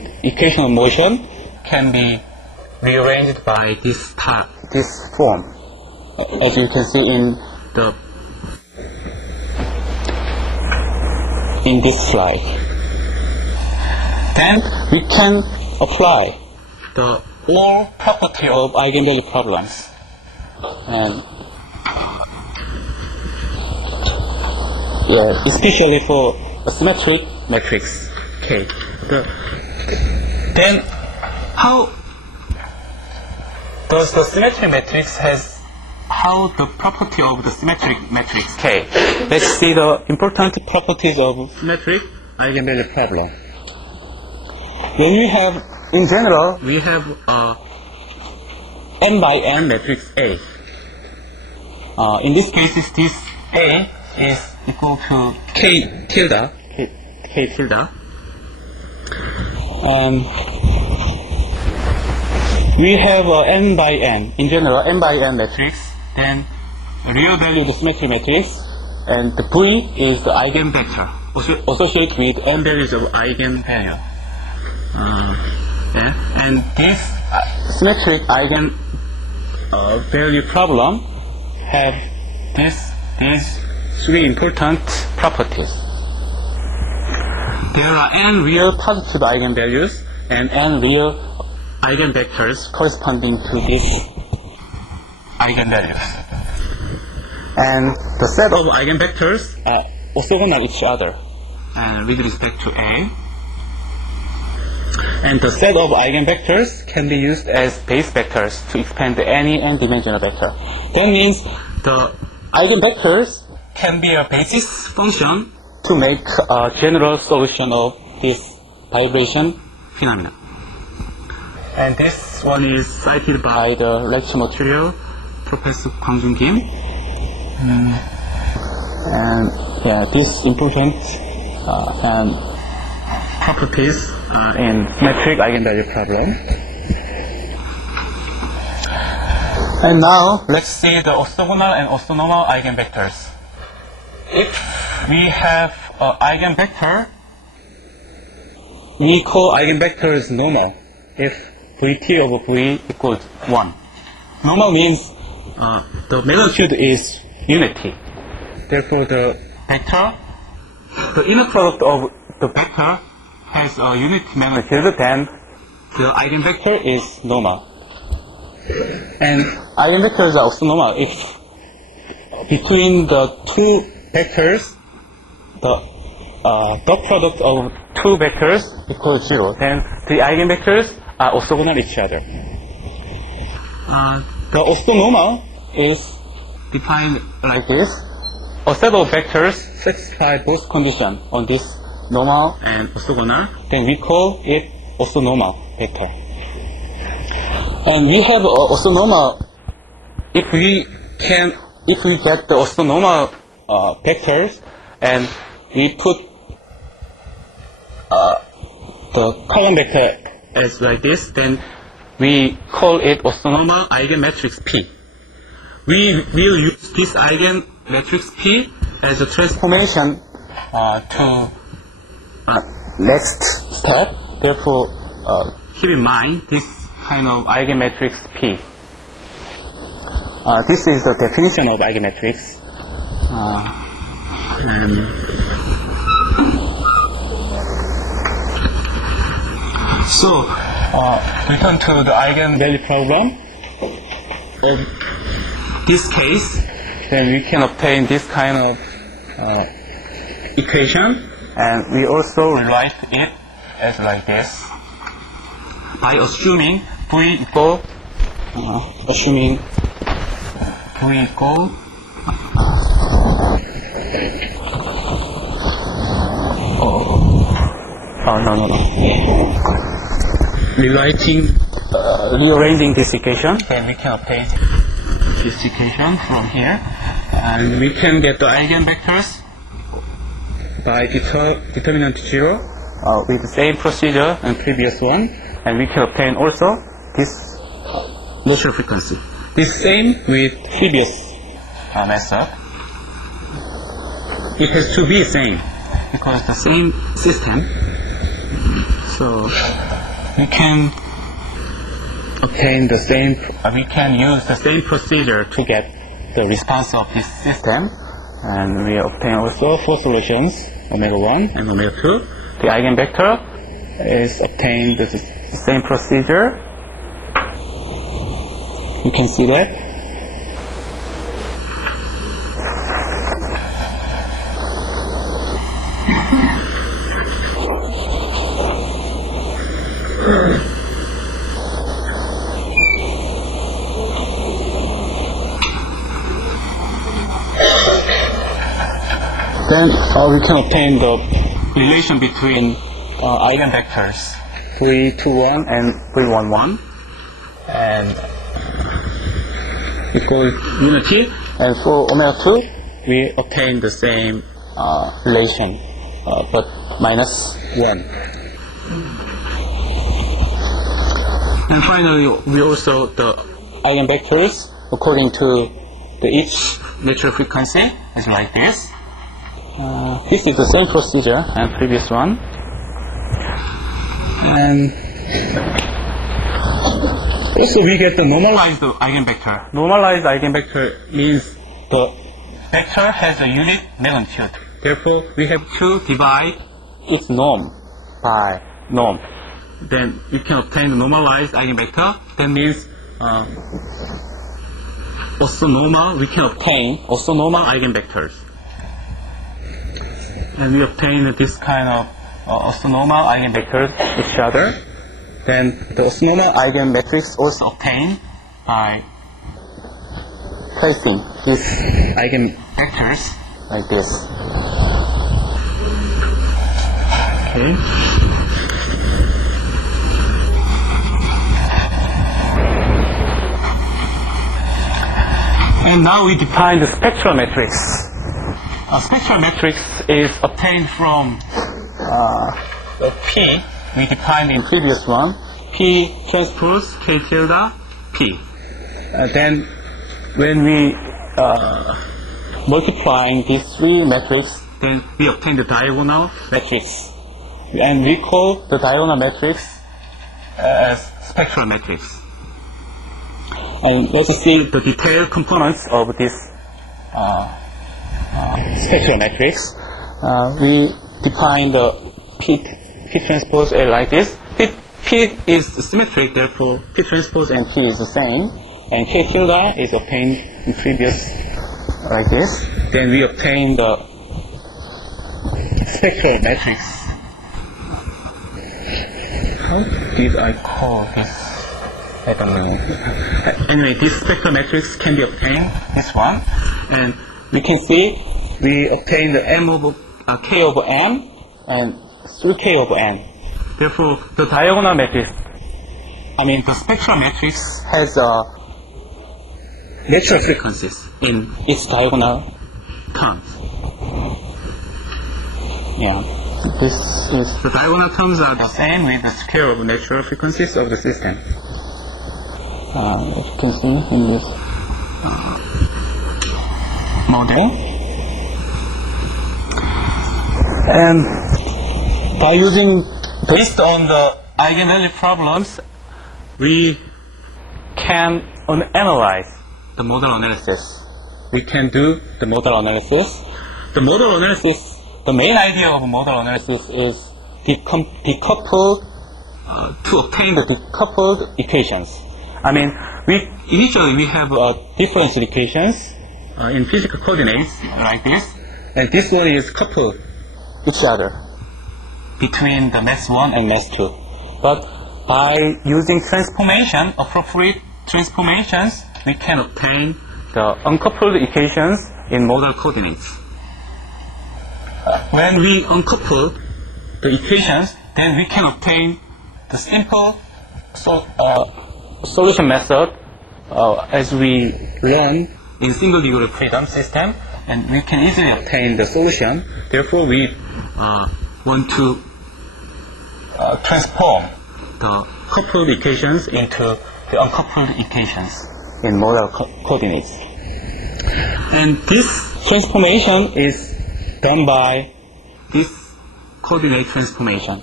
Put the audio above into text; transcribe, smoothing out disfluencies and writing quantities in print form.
equation of motion can be rearranged by this form, as you can see in this slide. Then we can apply the all property of eigenvalue problems, and especially for a symmetric matrix K. Then how does the symmetric matrix how the property of the symmetric matrix K? Let's see the important properties of symmetric eigenvalue problem. When we have, in general, we have n by n matrix A. In this case, this A is equal to K tilde. We have n by n, in general, n by n matrix, then real value of the symmetric matrix, and the V is the eigenvector associated with n values of eigenvalue. And this symmetric eigenvalue problem have these three important properties. There are n real positive eigenvalues and n real eigenvectors corresponding to these eigenvalues. And the set of eigenvectors are orthogonal each other with respect to A. And the set of eigenvectors can be used as base vectors to expand any n-dimensional vector. That means the eigenvectors can be a basis function to make a general solution of this vibration phenomenon. And this one is cited by the lecture material, Professor Kwang-Jun Kim. And this important properties in symmetric eigenvalue problem. And now let's see the orthogonal and orthonormal eigenvectors. If we have an eigenvector, we call eigenvectors normal if Vt over V equals 1. Normal means the magnitude is unity. Therefore, the inner product of the vector has a unit magnitude, then the eigenvector is normal. And eigenvectors are also normal if between the two vectors, the dot product of two vectors equals 0, then the eigenvectors are orthogonal each other. The orthonormal is defined like this. A set of vectors satisfy both conditions on this normal and orthogonal, then we call it orthonormal vector. And we have orthonormal if we get the orthonormal vectors and we put the column vector as like this, then we call it orthonormal eigenmatrix P. We will use this eigenmatrix P as a transformation to next step. Therefore, keep in mind this kind of eigenmatrix P. This is the definition of eigenmatrix. So, return to the eigenvalue problem. In this case, then we can obtain this kind of equation, and we also rewrite it as like this by assuming V equal rearranging this equation, then we can obtain this equation from here, and we can get the eigenvectors by determinant 0 with the same procedure and previous one, and we can obtain also this natural frequency. This same with previous method. It has to be same because the same system. So we can obtain the same, we can use the same procedure to get the response of this system, and we obtain also four solutions, omega 1 and omega 2. The eigenvector is obtained the same procedure. You can see that. Then we can obtain the relation between eigenvectors V21 and V11, and we call it unity. And for omega 2, we obtain the same relation, but minus 1. And finally, we also the eigenvectors according to each natural frequency is like this. This is the same procedure as previous one. And also we get the normalized eigenvector. Normalized eigenvector means the vector has a unit magnitude. Therefore, we have to divide its norm by norm. Then we can obtain the normalized eigenvector. That means we can obtain orthonormal eigenvectors. And we obtain this kind of orthonormal eigenvectors each other. Then the orthonormal eigenmatrix also obtained by placing these eigenvectors like this. Okay. And now we define the spectral matrix. A spectral matrix is obtained from the P we defined in previous one, P transpose K tilde P. Then when we multiplying these three matrices, then we obtain the diagonal matrix. And we call the diagonal matrix as spectral matrix. And let's see the detailed components of this spectral matrix. We define the P transpose A like this. P is symmetric, therefore P transpose and P is the same. And K tilde is obtained in previous like this. Then we obtain the spectral matrix. How did I call this? I don't know. Anyway, this spectral matrix can be obtained, this one. And we can see we obtain the M over K over M and 3K over N. Therefore, the diagonal matrix, the spectral matrix has natural frequencies in its diagonal terms. Yeah, this is the diagonal terms are the same with the scale of natural frequencies of the system. As you can see in this model. And based on the eigenvalue problems, we can analyze the modal analysis. We can do the modal analysis. The modal analysis, the main idea of modal analysis is decoupled to obtain the decoupled equations. Initially we have differential equations in physical coordinates like this, and this one is coupled each other between the mass 1 and mass 2. But by using appropriate transformations, we can obtain the uncoupled equations in modal coordinates. When we uncouple the equations, then we can obtain the simple solution method as we learn in single degree of freedom system, and we can easily obtain the solution. Therefore, we want to transform the coupled equations into the uncoupled equations in modal coordinates. And this transformation is done by this coordinate transformation.